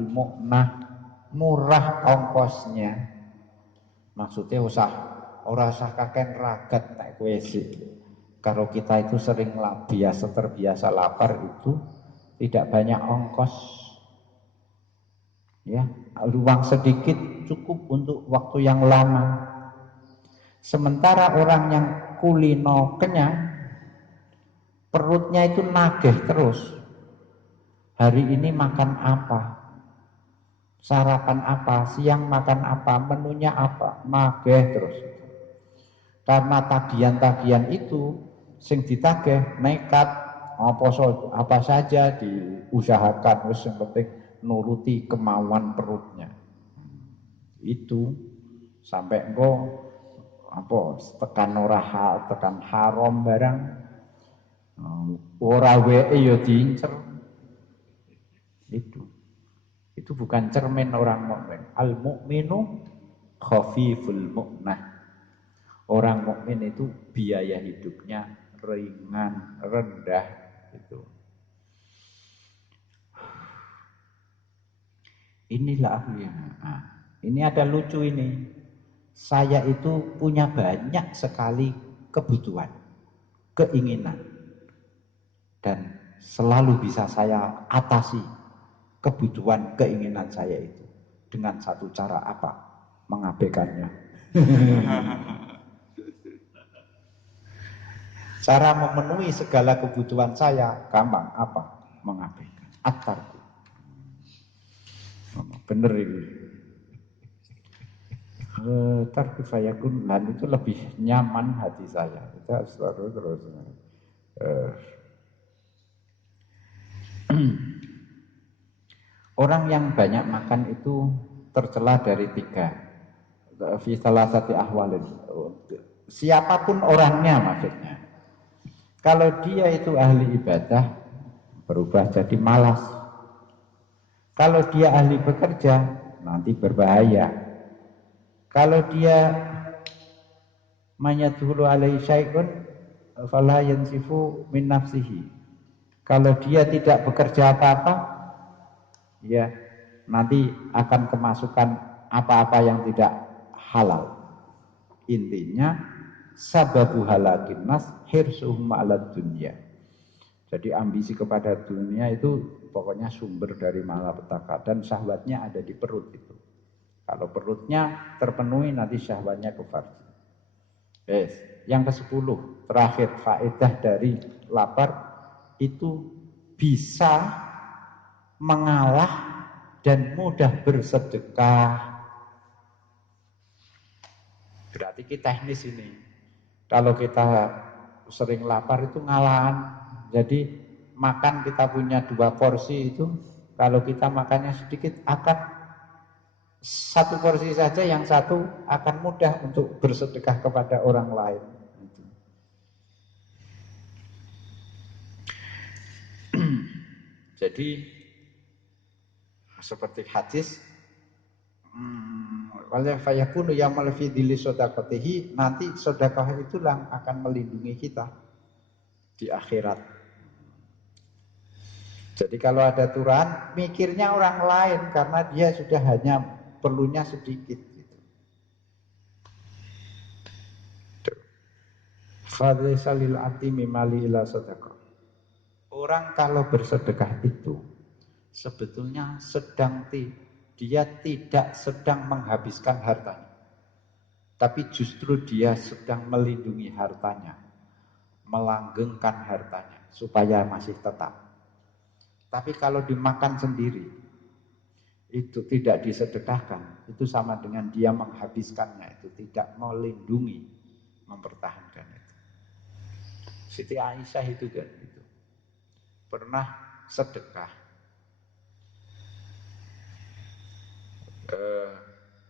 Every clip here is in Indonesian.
muknah, murah ongkosnya. Maksudnya ora usah kaken ragat nek kowe sik. Kalau kita itu sering terbiasa lapar itu tidak banyak ongkos. Ya, uang sedikit cukup untuk waktu yang lama. Sementara orang yang kulino kenyang, perutnya itu nagih terus. Hari ini makan apa? Sarapan apa? Siang makan apa? Menunya apa? Nagih terus. Karena tagihan-tagihan itu sing ditagih nekat apa saja diusahakan, wis yang penting nuruti kemauan perutnya. Itu sampai engko tekan haram barang ora wae ya diincer. Itu bukan cermin orang mukmin. Al mukminu khafiful mu'nah. Orang mukmin itu biaya hidupnya ringan, rendah itu. Inilah ya. Nah, ini ada lucu ini. Saya itu punya banyak sekali kebutuhan, keinginan, dan selalu bisa saya atasi kebutuhan, keinginan saya itu dengan satu cara apa? Mengabaikannya. Cara memenuhi segala kebutuhan saya gampang apa? Mengabaikan. Atarku. Bener ini. Tarku fayakun lan itu lebih nyaman hati saya. Kita terus. Orang yang banyak makan itu tercela dari 3. Fi salasati ahwalin. Siapapun orangnya maksudnya. Kalau dia itu ahli ibadah, berubah jadi malas. Kalau dia ahli bekerja, nanti berbahaya. Kalau dia manyadhulu alaihi syai'un fala yansifu min nafsihi. Kalau dia tidak bekerja apa-apa, ya nanti akan kemasukan apa-apa yang tidak halal. Intinya sababu halakin nas hirsuhum 'alad dunya. Jadi ambisi kepada dunia itu pokoknya sumber dari malapetaka dan syahwatnya ada di perut itu. Kalau perutnya terpenuhi nanti syahwatnya ke farji. Yes. Yang ke-10 terakhir faedah dari lapar itu bisa mengalah dan mudah bersedekah. Berarti kita teknis ini. Kalau kita sering lapar itu ngalahan. Jadi makan kita punya 2 porsi itu, kalau kita makannya sedikit akan 1 porsi saja, yang 1 akan mudah untuk bersedekah kepada orang lain. Jadi seperti hadis wala fayakunu yamal fi dhilli sadaqatihi, nanti sedekah itulah akan melindungi kita di akhirat. Jadi kalau ada turan, mikirnya orang lain karena dia sudah hanya perlunya sedikit gitu. Fadhisa lil ati mimali ila sedekah. Orang kalau bersedekah itu sebetulnya dia tidak sedang menghabiskan hartanya. Tapi justru dia sedang melindungi hartanya, melanggengkan hartanya supaya masih tetap. Tapi kalau dimakan sendiri, itu tidak disedekahkan, itu sama dengan dia menghabiskannya, itu tidak melindungi, mempertahankan itu. Siti Aisyah itu kan itu pernah sedekah,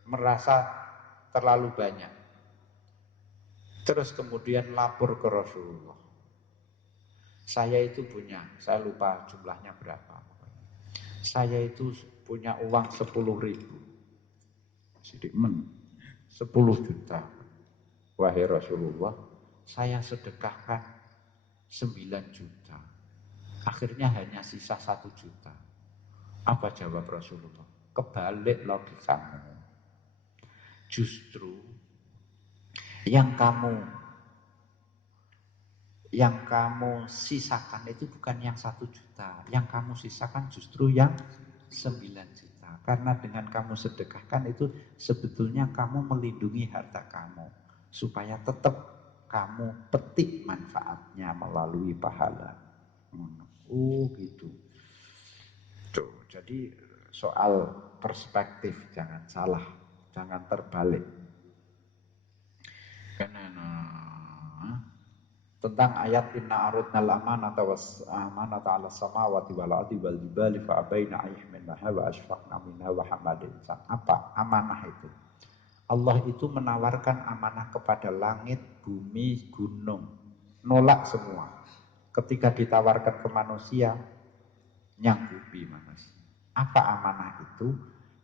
merasa terlalu banyak, terus kemudian lapor ke Rasulullah. Saya itu punya, saya lupa jumlahnya berapa. Saya itu punya uang 10.000. Sidik 10 juta. Wahai Rasulullah, saya sedekahkan 9 juta. Akhirnya hanya sisa 1 juta. Apa jawab Rasulullah? Kebalik logikamu. Justru yang kamu sisakan itu bukan yang 1 juta. Yang kamu sisakan justru yang 9 juta. Karena dengan kamu sedekahkan itu sebetulnya kamu melindungi harta kamu. Supaya tetap kamu petik manfaatnya melalui pahala. Oh gitu. Tuh, jadi soal perspektif jangan salah, jangan terbalik. Karena tentang ayat inna aradnal amanata was amanata 'ala samawati wal ardi wal jibali fa abaina ayyahmilnaha wa asfaqna minha wa hamalal insan. Apa amanah itu? Allah itu menawarkan amanah kepada langit, bumi, gunung. Nolak semua. Ketika ditawarkan ke manusia, nyanggupi manusia. Apa amanah itu?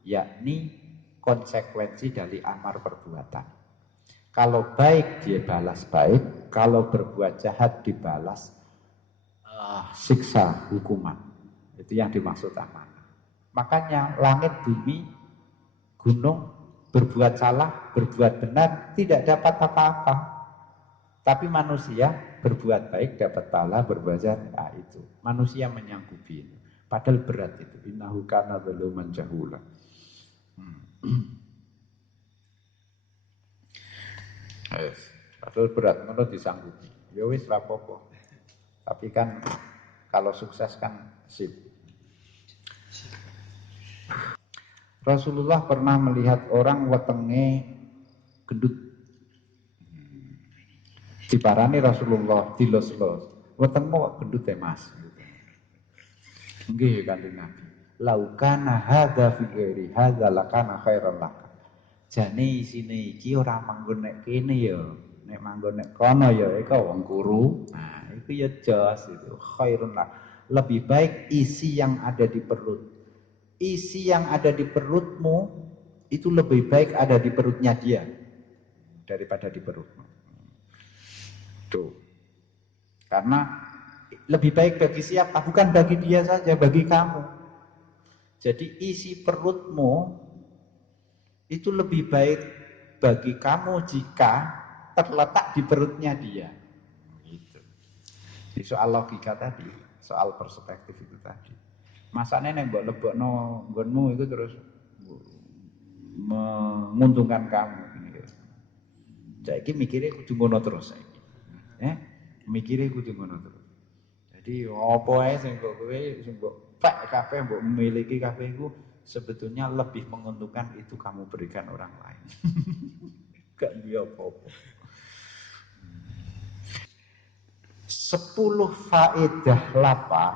Yakni konsekuensi dari amar perbuatan. Kalau baik dia balas baik, kalau berbuat jahat dibalas siksa hukuman. Itu yang dimaksud amanah. Makanya langit, bumi, gunung berbuat salah, berbuat benar tidak dapat apa-apa. Tapi manusia berbuat baik dapat pahala, berbuat jahat itu. Manusia menyanggupi itu. Padahal berat itu. Innahu kana zaluman jahula. Padahal berat menurut disanggupi. Ya wis rapopo. Tapi kan kalau sukses kan sip. Rasulullah pernah melihat orang wetenge gendut. Diparani Rasulullah dilos-los. Wetengmu kok gendut ya Mas? Nggih Kanjeng Nabi. Laukana hadza fi ghairi hadza lakana khairan laka. Jane isine iki ora manggon nek kene ya, nek manggon nek kono ya iku wong guru. Nah, itu ya jos itu khairun lak. Lebih baik isi yang ada di perut. Isi yang ada di perutmu itu lebih baik ada di perutnya dia daripada di perutmu. Tuh. Karena lebih baik bagi siapa? Bukan bagi dia saja, bagi kamu. Jadi isi perutmu itu lebih baik bagi kamu jika terletak di perutnya dia. Gitu. Di soal logika tadi, soal perspektif itu tadi. Masane nek mbok lebokno nggonmu itu terus menguntungkan kamu. Saiki mikire kudu ngono terus saiki. Mikire kudu ngono terus. Jadi apa ae sing mbok kowe sing mbok pek kabeh mbok memiliki kabeh iku sebetulnya lebih menguntungkan itu kamu berikan orang lain. Gak dia apa-apa. 10 faedah lapar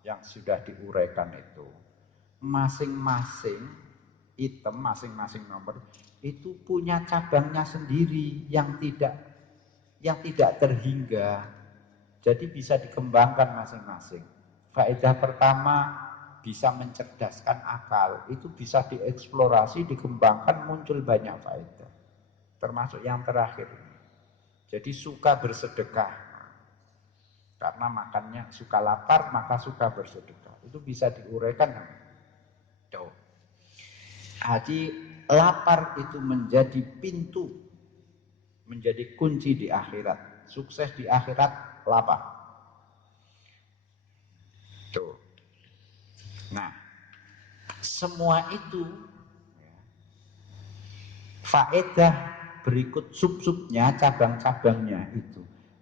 yang sudah diuraikan itu masing-masing item, masing-masing nomor itu punya cabangnya sendiri yang tidak terhingga. Jadi bisa dikembangkan masing-masing. Faedah pertama bisa mencerdaskan akal, itu bisa dieksplorasi, dikembangkan, muncul banyak faedah. Termasuk yang terakhir. Jadi suka bersedekah. Karena makannya suka lapar, maka suka bersedekah. Itu bisa diuraikan. Jadi lapar itu menjadi pintu, menjadi kunci di akhirat. Sukses di akhirat, lapar. Tuh. Nah, semua itu faedah berikut sub-subnya, cabang-cabangnya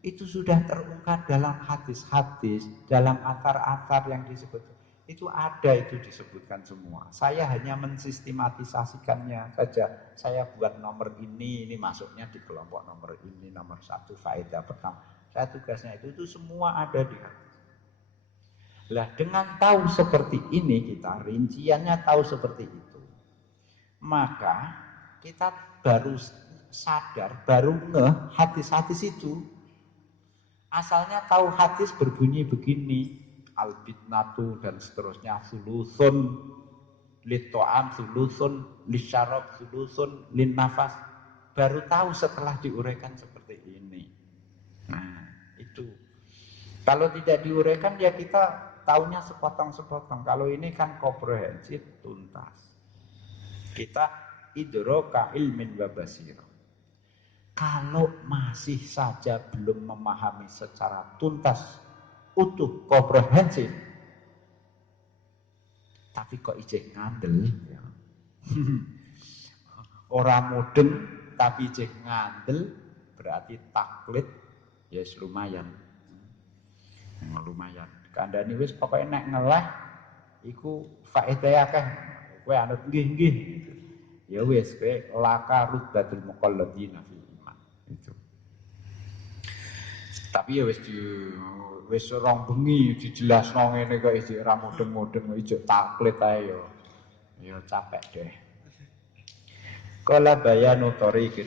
itu sudah terungkap dalam hadis-hadis, dalam athar-athar yang disebut. Itu ada, itu disebutkan semua. Saya hanya mensistematisasikannya saja. Saya buat nomor ini masuknya di kelompok nomor ini, nomor 1 faedah pertama. Saya tugasnya itu semua ada di hadis. Lah dengan tahu seperti ini, kita rinciannya tahu seperti itu, maka kita baru sadar, baru ngeh hadis-hadis itu asalnya tahu hadis berbunyi begini, albitnatu dan seterusnya, sulusun lito'am, sulusun lisyarab, sulusun linnafas, baru tahu setelah diuraikan seperti ini. Nah itu kalau tidak diuraikan ya kita taunya sepotong-sepotong. Kalau ini kan komprehensif, tuntas. Kita idroka ilmin wa basira. Kalau masih saja belum memahami secara tuntas, utuh, komprehensif, tapi kok ijek ngandel, ya. Orang mudeng tapi ijek ngandel, berarti taklid, ya yes, lumayan. Lumayan. Kandhane wis pokoke nek ngeleh iku faedahe akeh. Kowe anut nggih-nggih. Ya wis kowe laka ruddatul muqalladina fi iman. Itu. Tapi ya wis rong bengi dijelasno ngene kok isih ra mudeng-mudeng ijek taklid ae ya. Ya capek deh. Kala bayanu thoriqil